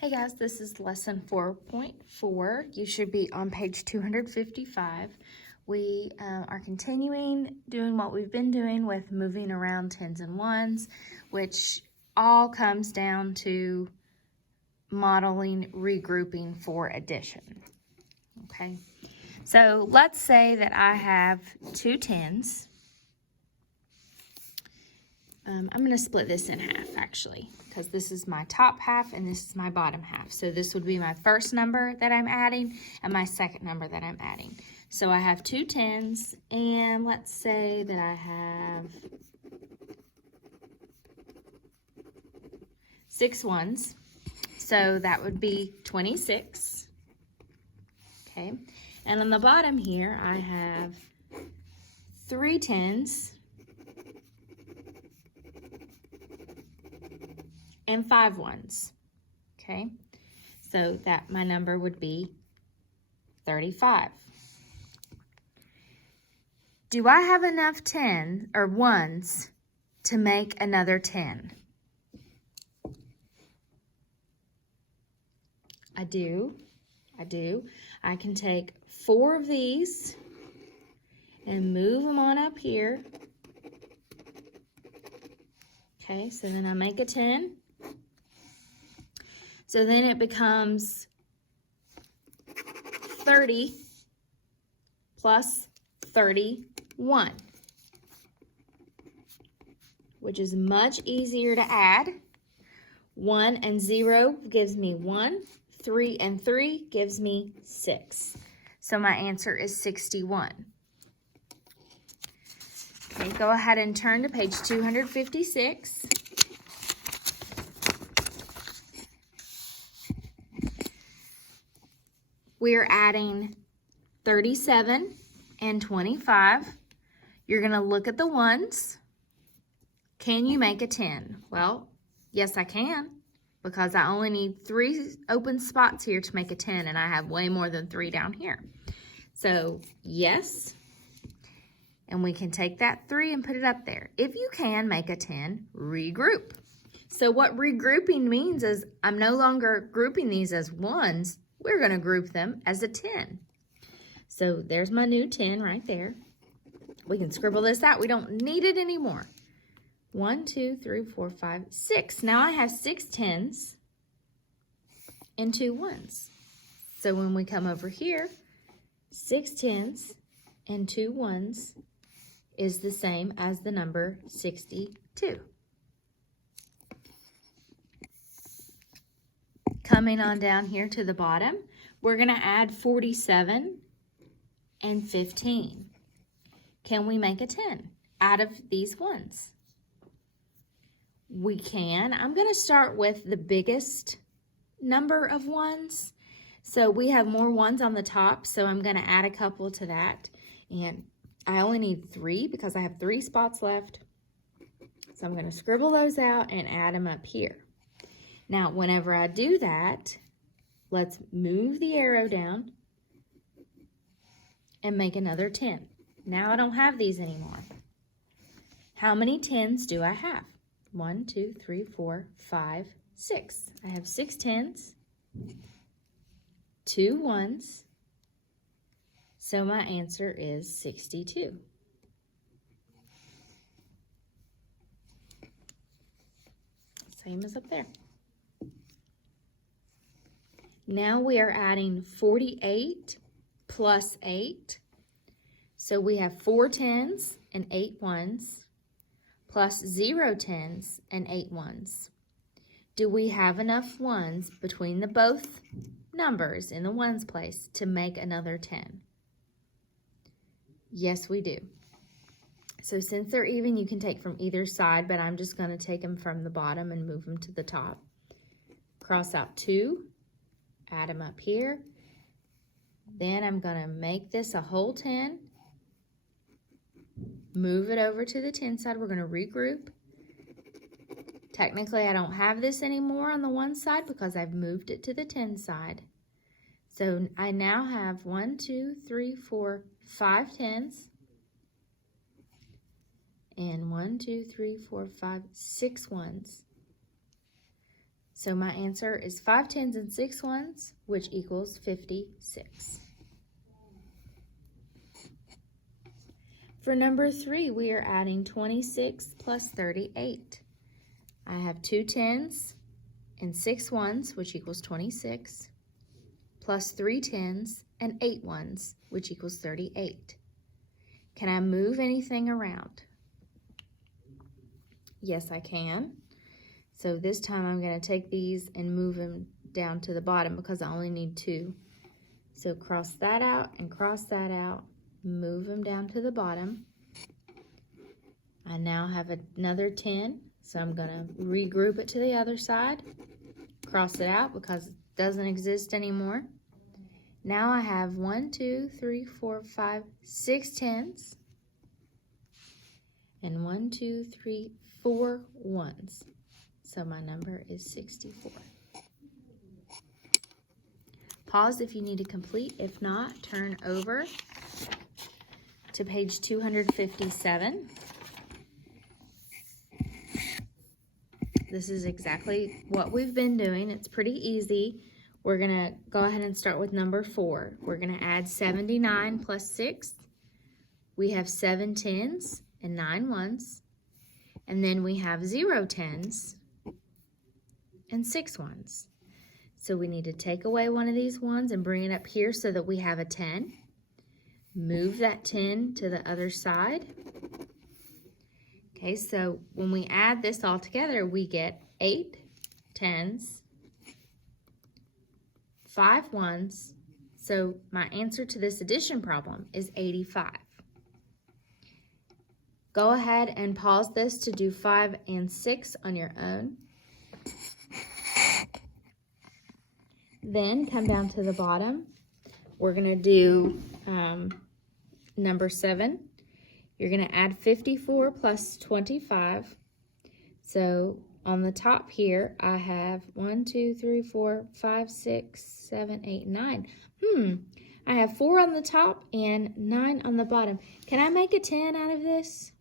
Hey guys, this is lesson 4.4. You should be on page 255. We are continuing doing what we've been doing with moving around tens and ones, which all comes down to modeling regrouping for addition. Okay, so let's say that I have two tens. I'm going to split this in half actually, because this is my top half and this is my bottom half. So this would be my first number that I'm adding and my second number that I'm adding. So I have two tens, and let's say that I have 6 ones. So that would be 26. Okay, and on the bottom here I have 3 tens and 5 ones. Okay, so that my number would be 35. Do I have enough 10 or ones to make another 10? I do. I can take 4 of these and move them on up here. Okay, so then I make a 10. So then it becomes 30 plus 31, which is much easier to add. 1 and 0 gives me 1. 3 and 3 gives me 6. So my answer is 61. Okay, go ahead and turn to page 256. We're adding 37 and 25. You're going to look at the ones. Can you make a 10? Well, yes, I can, because I only need 3 open spots here to make a 10, and I have way more than 3 down here. So, yes, and we can take that 3 and put it up there. If you can make a 10, regroup. So what regrouping means is I'm no longer grouping these as ones. We're going to group them as a 10. So there's my new 10 right there. We can scribble this out. We don't need it anymore. 1, 2, 3, 4, 5, 6. Now I have 6 tens and 2 ones. So when we come over here, 6 tens and 2 ones is the same as the number 62. Coming on down here to the bottom, we're going to add 47 and 15. Can we make a 10 out of these ones? We can. I'm going to start with the biggest number of ones. So we have more ones on the top, so I'm going to add a couple to that. And I only need 3 because I have 3 spots left. So I'm going to scribble those out and add them up here. Now, whenever I do that, let's move the arrow down and make another 10. Now I don't have these anymore. How many 10s do I have? 1, 2, 3, 4, 5, 6. I have 6 tens, 2 ones, so my answer is 62. Same as up there. Now we are adding 48 plus 8. So we have 4 tens and 8 ones plus 0 tens and 8 ones. Do we have enough ones between the both numbers in the ones place to make another 10? Yes, we do. So since they're even, you can take from either side, but I'm just going to take them from the bottom and move them to the top. Cross out 2. Add them up here. Then I'm going to make this a whole 10. Move it over to the 10 side. We're going to regroup. Technically, I don't have this anymore on the 1 side because I've moved it to the 10 side. So I now have 1, 2, 3, 4, 5 tens. And 1, 2, 3, 4, 5, 6 ones. So my answer is 5 tens and 6 ones, which equals 56. For number 3, we are adding 26 plus 38. I have 2 tens and 6 ones, which equals 26, plus 3 tens and 8 ones, which equals 38. Can I move anything around? Yes, I can. So this time I'm going to take these and move them down to the bottom because I only need 2. So cross that out and cross that out, move them down to the bottom. I now have another 10, so I'm going to regroup it to the other side, cross it out because it doesn't exist anymore. Now I have 1, 2, 3, 4, 5, 6 tens, and 1, 2, 3, 4 ones. So my number is 64. Pause if you need to complete. If not, turn over to page 257. This is exactly what we've been doing. It's pretty easy. We're going to go ahead and start with number 4. We're going to add 79 plus 6. We have 7 tens and 9 ones. And then we have 0 tens and 6 ones. So we need to take away one of these ones and bring it up here so that we have a 10. Move that 10 to the other side. Okay, so when we add this all together, we get 8 tens, 5 ones. So my answer to this addition problem is 85. Go ahead and pause this to do 5 and 6 on your own. Then come down to the bottom. We're going to do number 7. You're going to add 54 plus 25. So on the top here, I have 1, 2, 3, 4, 5, 6, 7, 8, 9. I have 4 on the top and 9 on the bottom. Can I make a 10 out of this?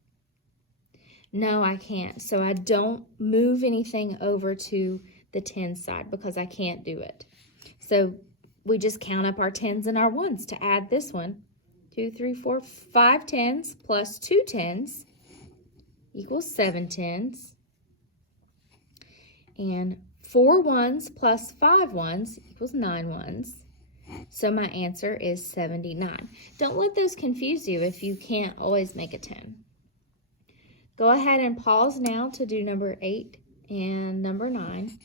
No, I can't. So I don't move anything over to the 10 side because I can't do it. So we just count up our 10s and our 1s to add this one. 2, 3, 4, 5 tens plus 2 tens equals 7 tens. And 4 ones plus 5 ones equals 9 ones. So my answer is 79. Don't let those confuse you if you can't always make a 10. Go ahead and pause now to do number 8 and number 9.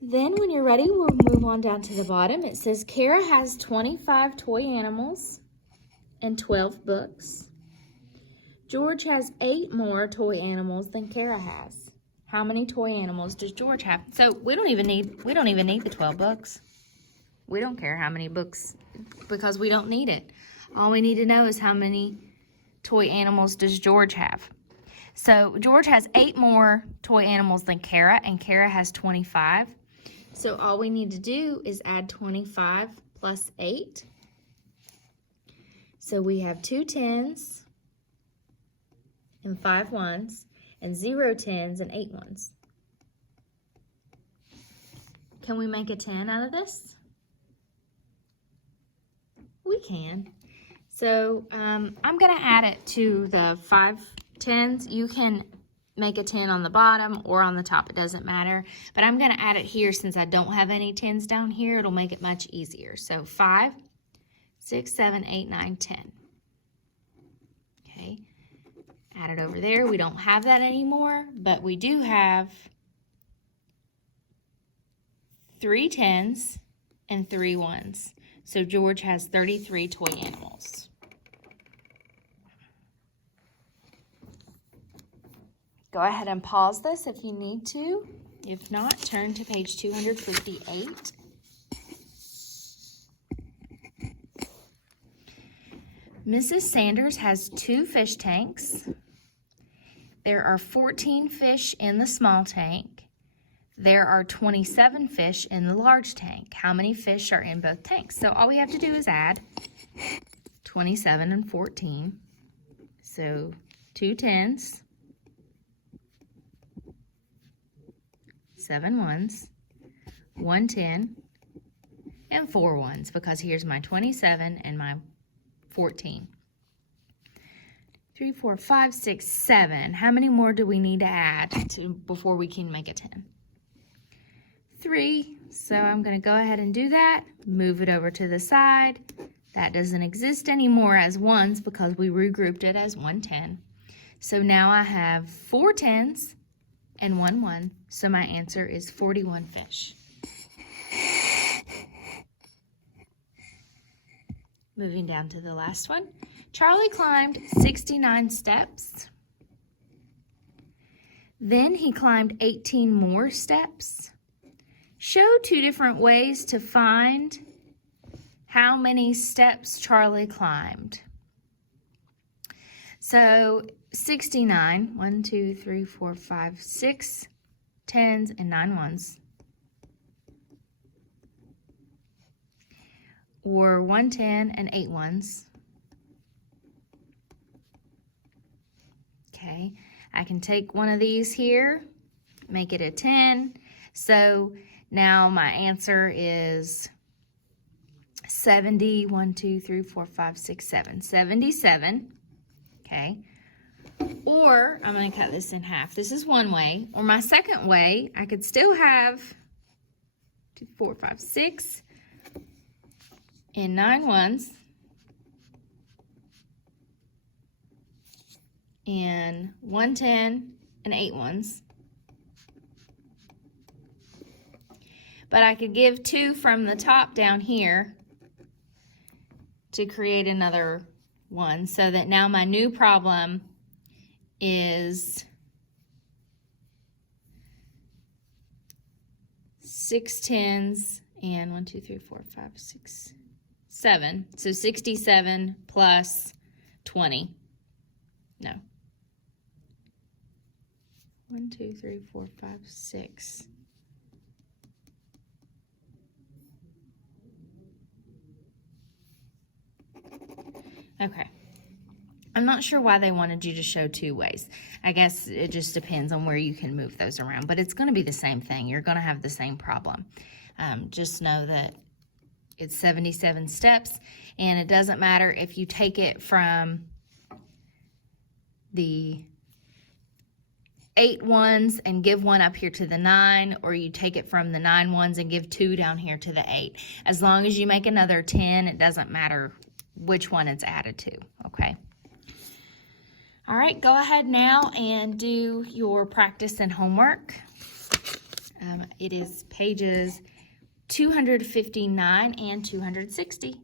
Then when you're ready, we'll move on down to the bottom. It says Kara has 25 toy animals and 12 books. George has 8 more toy animals than Kara has. How many toy animals does George have? So we don't even need the 12 books. We don't care how many books because we don't need it. All we need to know is how many toy animals does George have. So George has 8 more toy animals than Kara, and Kara has 25. So all we need to do is add 25 plus 8. So we have 2 tens and 5 ones and 0 tens and 8 ones. Can we make a 10 out of this? We can. So I'm going to add it to the 5 tens. You can make a 10 on the bottom or on the top. It doesn't matter. But I'm going to add it here since I don't have any 10s down here. It'll make it much easier. So 5, 6, 7, 8, 9, 10. Okay. Add it over there. We don't have that anymore, but we do have 3 tens and 3 ones. So George has 33 toy animals. Go ahead and pause this if you need to. If not, turn to page 258. Mrs. Sanders has 2 fish tanks. There are 14 fish in the small tank. There are 27 fish in the large tank. How many fish are in both tanks? So all we have to do is add 27 and 14. So 2 tens 7 ones, 1 10, and 4 ones, because here's my 27 and my 14. 3, 4, 5, 6, 7. How many more do we need to add before we can make a 10? 3. So I'm going to go ahead and do that. Move it over to the side. That doesn't exist anymore as ones because we regrouped it as 1 10. So now I have 4 10s and 1 1. So my answer is 41 fish. Moving down to the last one. Charlie climbed 69 steps. Then he climbed 18 more steps. Show 2 different ways to find how many steps Charlie climbed. So 69, 1, 2, 3, 4, 5, 6 10s and 9 ones. Or 1 10 and 8 ones. Okay, I can take one of these here, make it a 10. So now my answer is 70, 1, 2, 3, 4, 5, 6, 7. 77, okay? Or I'm going to cut this in half. This is one way. Or my second way, I could still have 2, 4, 5, 6 and 9 ones. And 1 10 and 8 ones. But I could give 2 from the top down here to create another one, so that now my new problem is 6 10s and 1, 2, 3, 4, 5, 6, 7. So 67 plus 20. No. 1, 2, 3, 4, 5, 6. Okay. I'm not sure why they wanted you to show 2 ways. I guess it just depends on where you can move those around, but it's going to be the same thing. You're going to have the same problem. Just know that it's 77 steps, and it doesn't matter if you take it from the 8 ones and give 1 up here to the 9, or you take it from the 9 ones and give 2 down here to the 8. As long as you make another 10, it doesn't matter which one it's added to, okay? All right, go ahead now and do your practice and homework. It is pages 259 and 260.